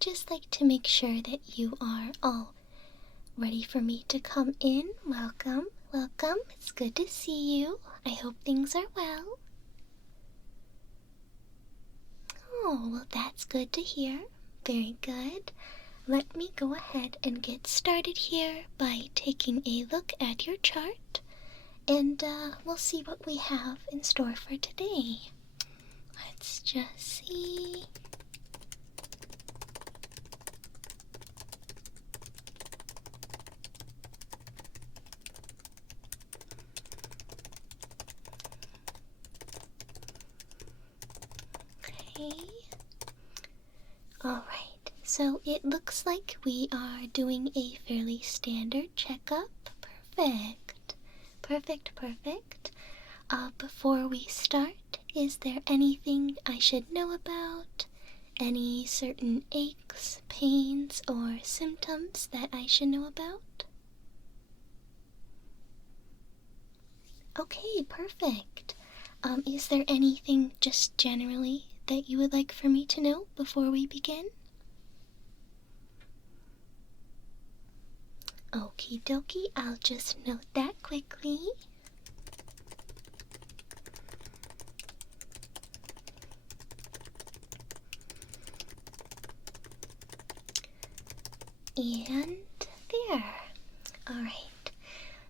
just like to make sure that you are all ready for me to come in. Welcome, welcome. It's good to see you. I hope things are well. Oh, well, that's good to hear. Very good. Let me go ahead and get started here by taking a look at your chart, and we'll see what we have in store for today. Let's just see. Okay. Alright, so it looks like we are doing a fairly standard checkup. Perfect. Perfect, perfect. Before we start, is there anything I should know about? Any certain aches, pains, or symptoms that I should know about? Okay, perfect. Is there anything just generally that you would like for me to know before we begin? Okie dokie, I'll just note that quickly. And there. Alright,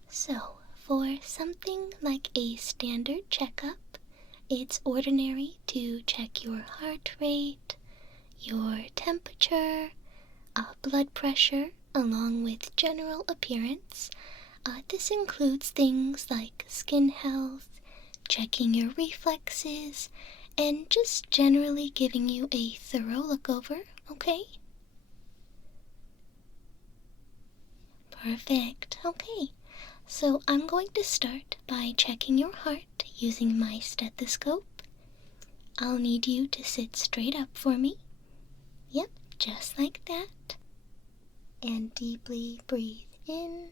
so for something like a standard checkup, it's ordinary to check your heart rate, your temperature, blood pressure, along with general appearance. This includes things like skin health, checking your reflexes, and just generally giving you a thorough look over, okay? Perfect. Okay, so I'm going to start by checking your heart using my stethoscope. I'll need you to sit straight up for me. Yep, just like that. And deeply breathe in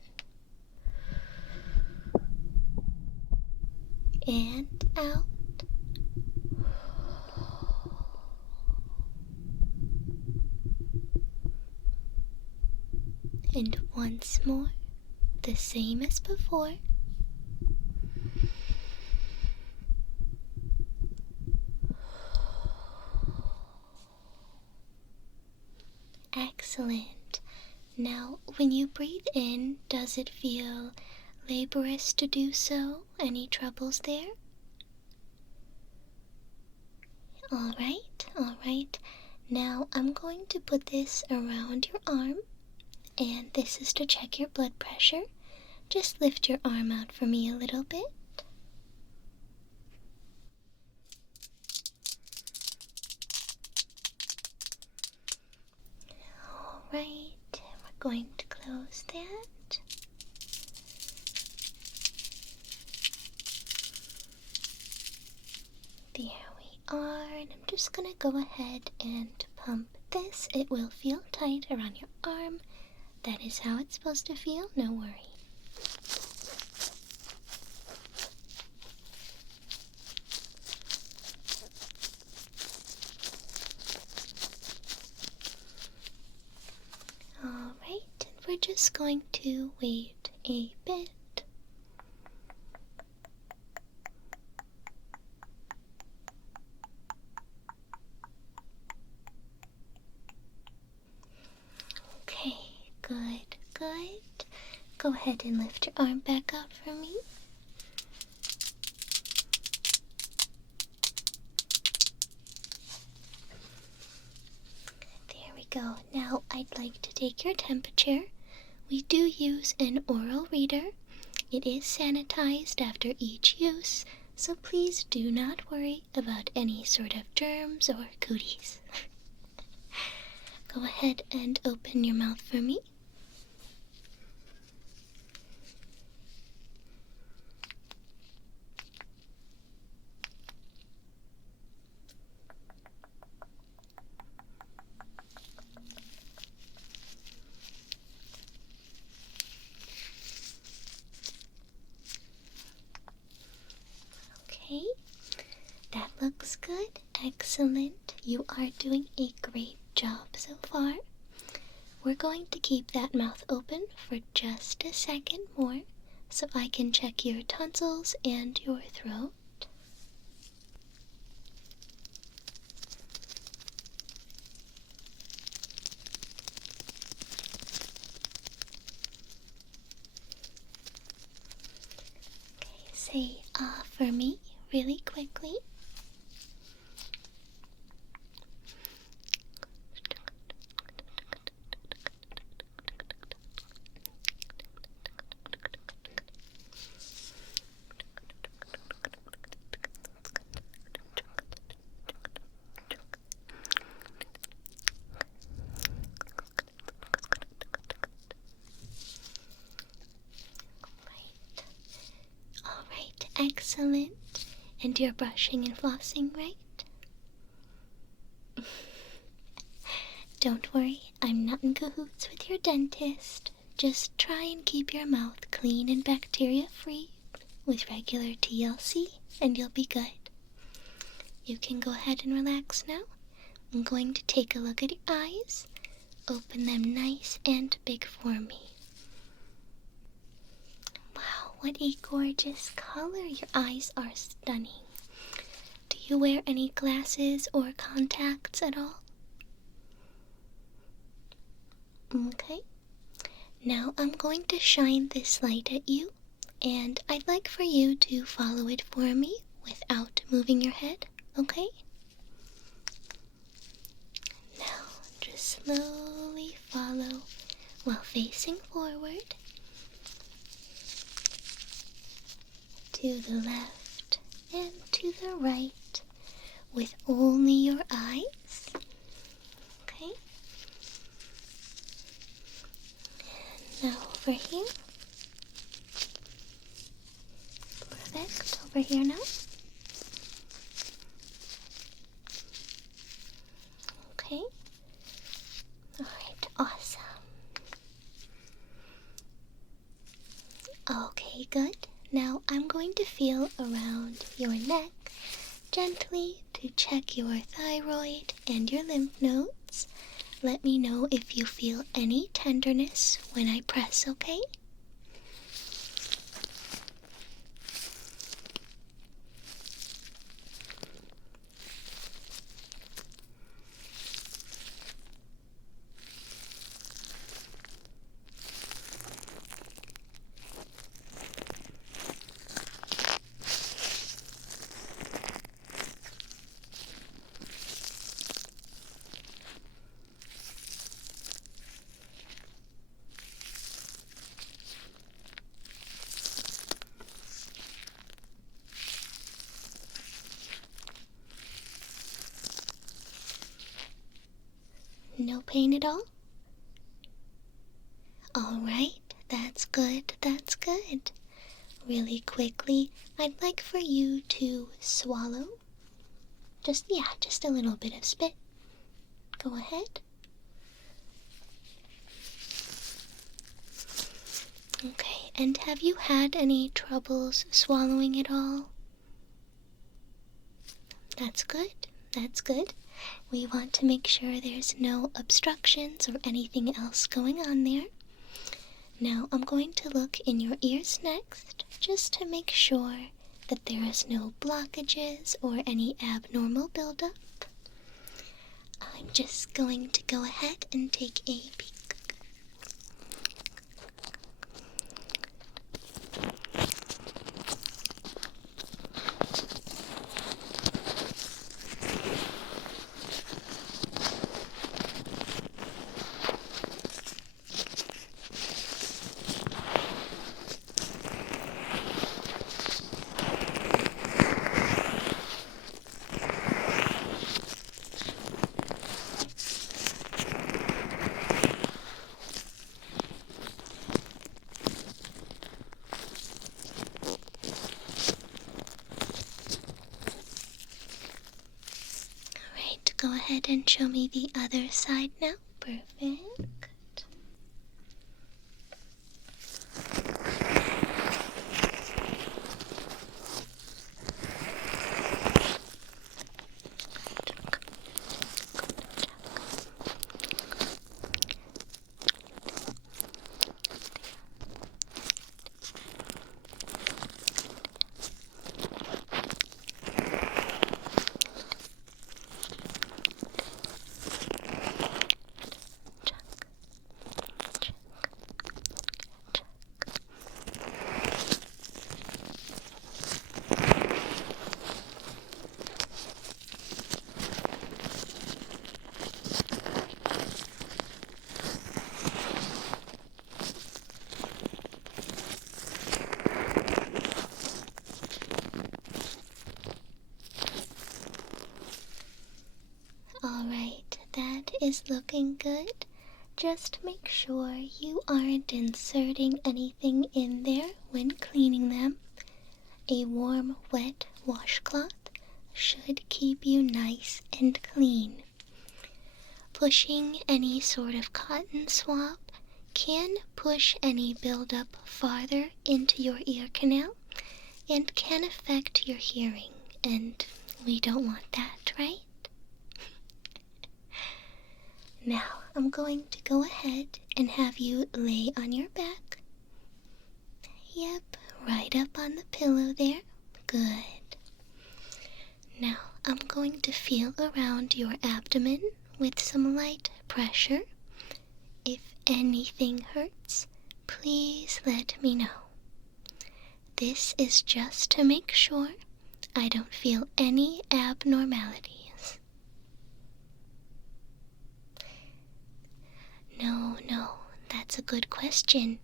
and out. And once more, the same as before. Excellent. Now, when you breathe in, does it feel laborious to do so? Any troubles there? Alright, alright. Now, I'm going to put this around your arm. And this is to check your blood pressure. Just lift your arm out for me a little bit. Alright, we're going to close that. There we are, and I'm just gonna go ahead and pump this. It will feel tight around your arm. That is how it's supposed to feel, no worry. Alright, and we're just going to wait a bit. Okay, good, good. Go ahead and lift your arm back up for me. There we go. Now I'd like to take your temperature. We do use an oral reader. It is sanitized after each use, so please do not worry about any sort of germs or cooties. Go ahead and open your mouth for me. Okay, that looks good. Excellent. You are doing a great job so far. We're going to keep that mouth open for just a second more so I can check your tonsils and your throat. Okay, say ah for me really quickly. Alright, excellent. And you're brushing and flossing, right? Don't worry, I'm not in cahoots with your dentist. Just try and keep your mouth clean and bacteria-free with regular TLC, and you'll be good. You can go ahead and relax now. I'm going to take a look at your eyes. Open them nice and big for me. Wow, what a gorgeous color. Your eyes are stunning. Do you wear any glasses or contacts at all? Okay. Now I'm going to shine this light at you, and I'd like for you to follow it for me without moving your head, okay? Now just slowly follow while facing forward to the left and to the right with only your eyes, okay? And now over here. Perfect. Over here now. Okay. Alright, awesome. Okay, good. Now I'm going to feel around your neck gently to check your thyroid and your lymph nodes. Let me know if you feel any tenderness when I press, okay? No pain at all? Alright, that's good, that's good. Really quickly, I'd like for you to swallow. Just a little bit of spit. Go ahead. Okay, and have you had any troubles swallowing at all? That's good, that's good. We want to make sure there's no obstructions or anything else going on there. Now I'm going to look in your ears next, just to make sure that there is no blockages or any abnormal buildup. I'm just going to go ahead and take a peek. Go ahead and show me the other side now. Perfect. is looking good. Just make sure you aren't inserting anything in there when cleaning them. A warm, wet washcloth should keep you nice and clean. Pushing any sort of cotton swab can push any buildup farther into your ear canal and can affect your hearing, and we don't want that, right? Now, I'm going to go ahead and have you lay on your back. Yep, right up on the pillow there. Good. Now, I'm going to feel around your abdomen with some light pressure. If anything hurts, please let me know. This is just to make sure I don't feel any abnormalities. No, that's a good question.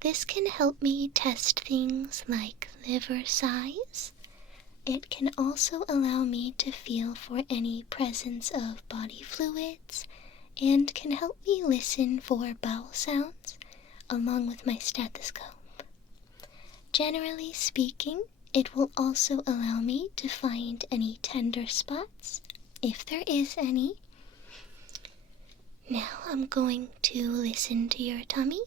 This can help me test things like liver size. It can also allow me to feel for any presence of body fluids and can help me listen for bowel sounds along with my stethoscope. Generally speaking, it will also allow me to find any tender spots, if there is any. Now I'm going to listen to your tummy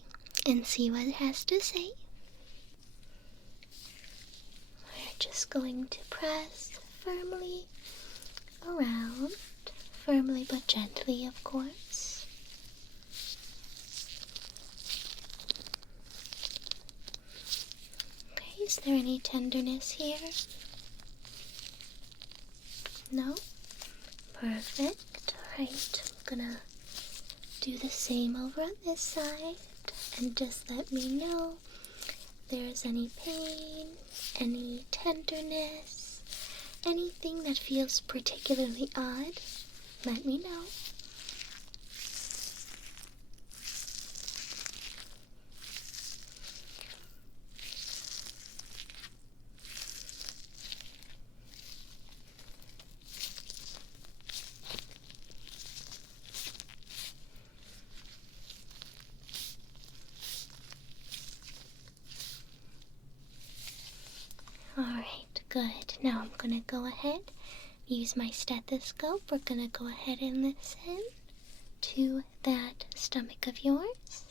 and see what it has to say. We're just going to press firmly around, firmly but gently, of course. Okay, is there any tenderness here? No? Perfect. Alright, I'm gonna do the same over on this side and just let me know if there's any pain, any tenderness, anything that feels particularly odd. Let me know. Alright, good. Now I'm gonna go ahead, use my stethoscope. We're gonna go ahead and listen to that stomach of yours.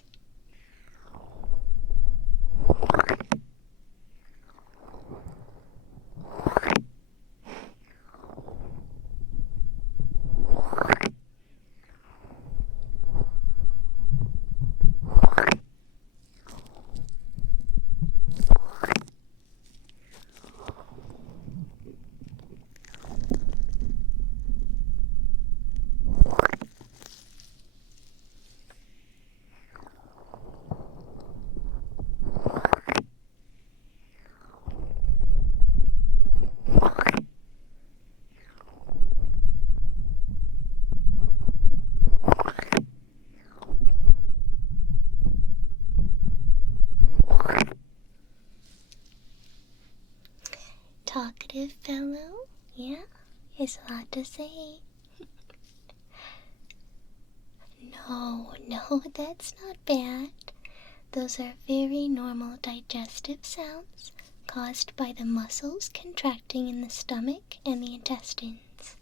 Talkative fellow, yeah, has a lot to say. No, that's not bad. Those are very normal digestive sounds caused by the muscles contracting in the stomach and the intestines.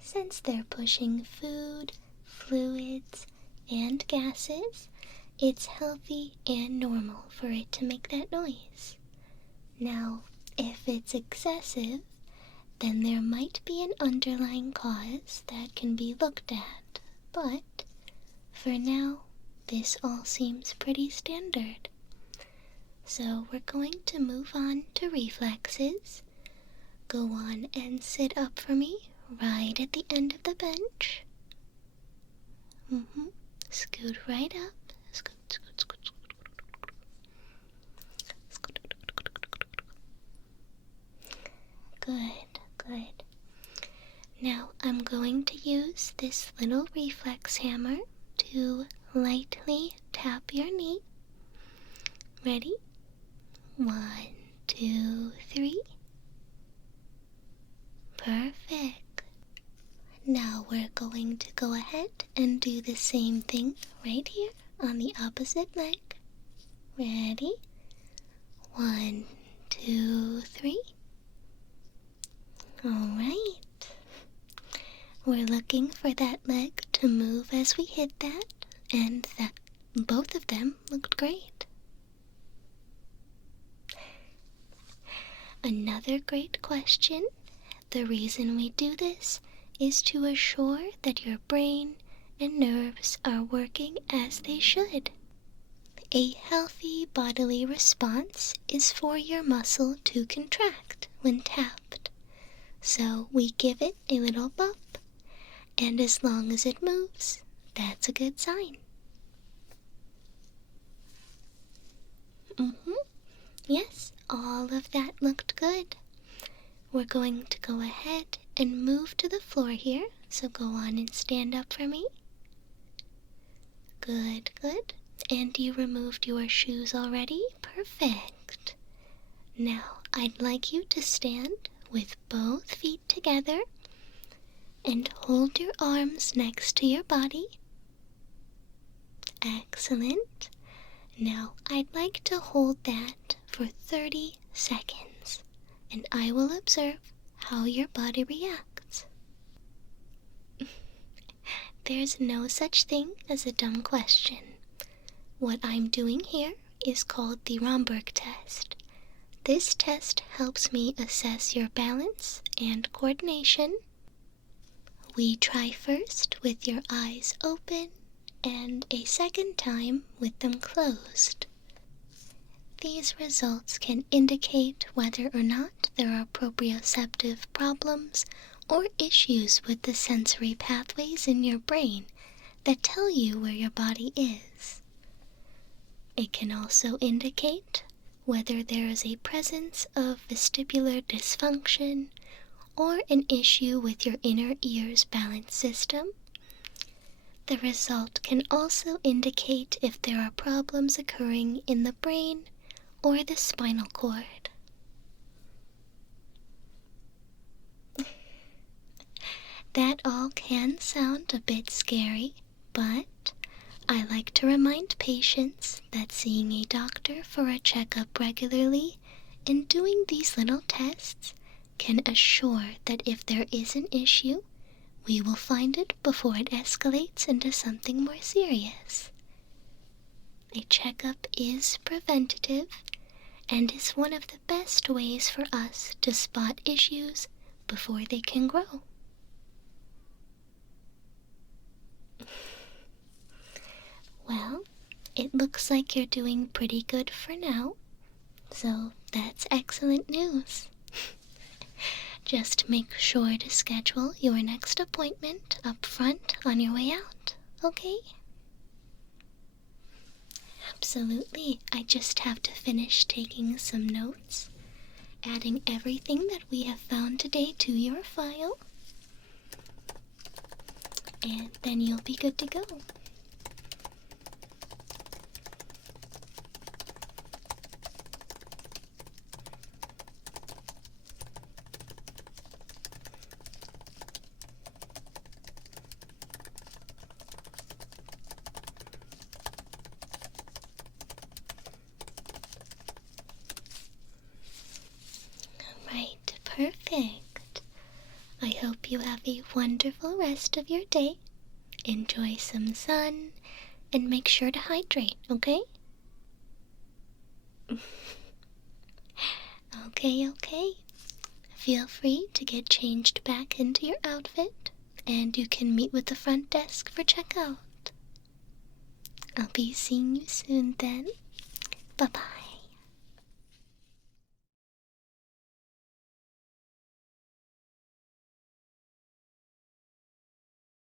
Since they're pushing food, fluids, and gases, it's healthy and normal for it to make that noise. Now, if it's excessive, then there might be an underlying cause that can be looked at, but for now, this all seems pretty standard. So we're going to move on to reflexes. Go on and sit up for me right at the end of the bench. Scoot right up. Scoot. Good. Now I'm going to use this little reflex hammer to lightly tap your knee. Ready? 1, 2, 3. Perfect. Now we're going to go ahead and do the same thing right here on the opposite leg. Ready? 1, 2, 3. Alright. We're looking for that leg to move as we hit that, and that both of them looked great. Another great question. The reason we do this is to assure that your brain and nerves are working as they should. A healthy bodily response is for your muscle to contract when tapped. So we give it a little bump, and as long as it moves, that's a good sign. Yes, all of that looked good. We're going to go ahead and move to the floor here, so go on and stand up for me. Good, good. And you removed your shoes already? Perfect. Now, I'd like you to stand with both feet together and hold your arms next to your body. Excellent. Now, I'd like to hold that for 30 seconds, and I will observe how your body reacts. There's no such thing as a dumb question. What I'm doing here is called the Romberg test. This test helps me assess your balance and coordination. We try first with your eyes open and a second time with them closed. These results can indicate whether or not there are proprioceptive problems or issues with the sensory pathways in your brain that tell you where your body is. It can also indicate whether there is a presence of vestibular dysfunction or an issue with your inner ear's balance system. The result can also indicate if there are problems occurring in the brain or the spinal cord. That all can sound a bit scary, but I like to remind patients that seeing a doctor for a checkup regularly and doing these little tests can assure that if there is an issue, we will find it before it escalates into something more serious. A checkup is preventative and is one of the best ways for us to spot issues before they can grow. Well, it looks like you're doing pretty good for now, so that's excellent news. Just make sure to schedule your next appointment up front on your way out, okay? Absolutely. I just have to finish taking some notes, adding everything that we have found today to your file, and then you'll be good to go. Right, perfect. I hope you have a wonderful rest of your day. Enjoy some sun and make sure to hydrate, okay? Okay. Feel free to get changed back into your outfit, and you can meet with the front desk for checkout. I'll be seeing you soon then. Bye-bye.